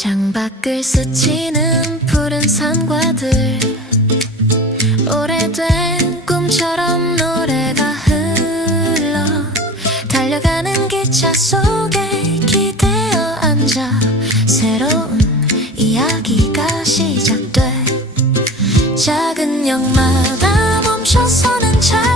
창밖을 스치는 푸른 산과들, 오래된 꿈처럼 노래가 흘러 달려가는 기차 속에 기대어 앉아 새로운 이야기가 시작돼. 작은 역마다 멈춰서는 차